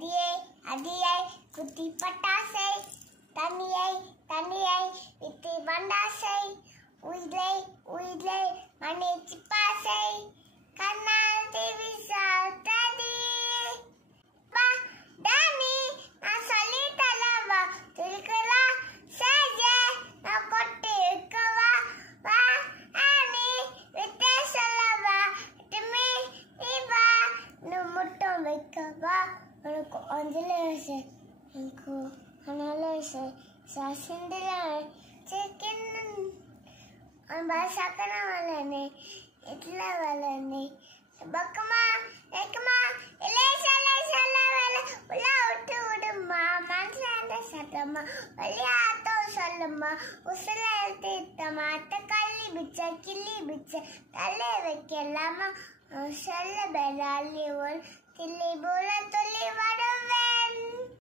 அடியை அடியை குத்தி பட்டாசை தண்ணியை தண்ணியை விட்டு வண்டாசை உயிரை உயிரை மணி சிப்பாசை கண்ணால் டிவி சாத்தடி வா டானி நான் சொல்லிட்டலவா திருக்குறா சேஜ நான் கொட்டி இருக்கவா வா ஆனி விட்டே சொல்லவா இட்டுமே நீ வா நீ முட்டம் வைக்கவா உனக்கு அஞ்சலி எனக்கு அனலேசை சாசிந்தில చికెన్ బాసకన వాళ్ళని ఇట్లా వాళ్ళని బక్కమా ఎక్కమా ఎలేసలేసల వాళ్ళ ఉలా ఉట్టు ఉడుమ్మా మనసాంత సతమ్మ వలియాతో சொல்லம்மா உசல எடுத்துட்டம்மா தக்காளி பிச்ச கிள்ளி பிச்ச தலை வைக்கலாமா சொல்ல பெறாலி ஒரு கிள்ளி போல சொல்லி